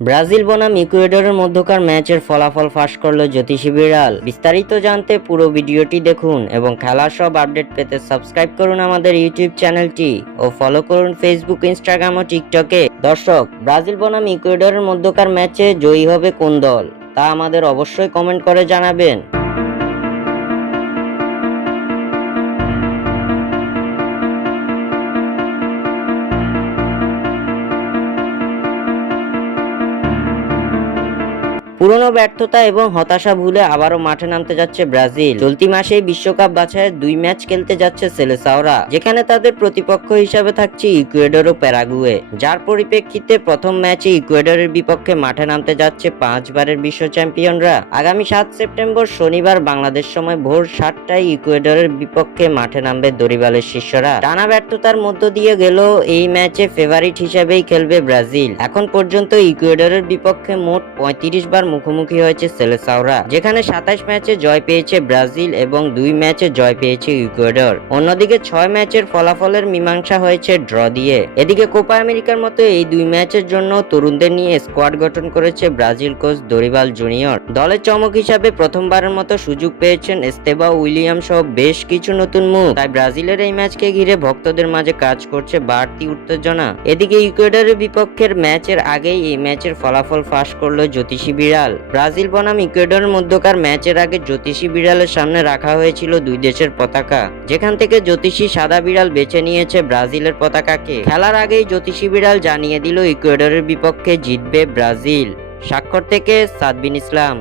Brazil বনাম ইকুয়েডরের মধ্যকার ম্যাচের ফলাফল ফাঁস করল জ্যোতিষী বিড়াল। বিস্তারিত জানতে পুরো ভিডিওটি দেখুন এবং খেলার সব আপডেট পেতে সাবস্ক্রাইব করুন আমাদের ইউটিউব চ্যানেলটি ও ফলো করুন ফেসবুক, ইনস্টাগ্রাম ও টিকটকে। দর্শক, ব্রাজিল বনাম ইকুয়েডরের মধ্যকার ম্যাচে জয়ী হবে কোন দল তা আমাদের অবশ্যই কমেন্ট করে জানাবেন। পুরনো ব্যর্থতা এবং হতাশা ভুলে আবারও মাঠে নামতে যাচ্ছে ব্রাজিল। চলতি মাসে বিশ্বকাপ বাছাইয়ের 2 ম্যাচ খেলতে যাচ্ছে সেলেসাওরা, যেখানে তাদের প্রতিপক্ষ হিসাবে থাকছে ইকুয়েডর ও প্যারাগুয়ে। যার পরিপ্রেক্ষিতে প্রথম ম্যাচে ইকুয়েডরের বিপক্ষে মাঠে নামতে যাচ্ছে 5 বারের বিশ্ব চ্যাম্পিয়নরা। আগামী 7 সেপ্টেম্বর শনিবার বাংলাদেশ সময় ভোর 7টায় ইকুয়েডরের বিপক্ষে মাঠে নামবে দরিবালের শিষ্যরা। টানা ব্যর্থতার মধ্য দিয়ে গেল এই ম্যাচে ফেভারিট হিসেবেই খেলবে ব্রাজিল। এখন পর্যন্ত ইকুয়েডরের বিপক্ষে মোট 35 বার মুখোমুখি হয়েছে সেলেসাওরা, যেখানে 27 ম্যাচে জয় পেয়েছে ব্রাজিল এবং 2 ম্যাচে জয় পেয়েছে ইকুয়েডর। অন্যদিকে 6 ম্যাচের ফলাফলের মীমাংসা হয়েছে ড্র দিয়ে। এদিকে কোপা আমেরিকার মতো এই 2 ম্যাচের জন্য তরুণদের নিয়ে স্কোয়াড গঠন করেছে ব্রাজিল কোচ দরিবাল জুনিয়র। দলের চমক হিসাবে প্রথমবারের মতো সুযোগ পেয়েছেন এস্তেবাও উইলিয়াম সহ বেশ কিছু নতুন মুখ। তাই ব্রাজিলের এই ম্যাচকে ঘিরে ভক্তদের মাঝে কাজ করছে বাড়তি উত্তেজনা। এদিকে ইকুয়েডরের বিপক্ষের ম্যাচের আগেই এই ম্যাচের ফলাফল ফাঁস করলো জ্যোতিষী বিড়াল। ব্রাজিল বনাম ইকুয়েডরের মধ্যকার ম্যাচের আগে জ্যোতিষী বিড়ালের সামনে রাখা হয়েছিল 2 দেশের পতাকা, যেখান থেকে জ্যোতিষী সাদা বিড়াল বেছে নিয়েছে ব্রাজিলের পতাকাকে। খেলার আগেই জ্যোতিষী বিড়াল জানিয়ে দিল ইকুয়েডরের বিপক্ষে জিতবে ব্রাজিল। স্বাক্ষর থেকে সাদবিন ইসলাম।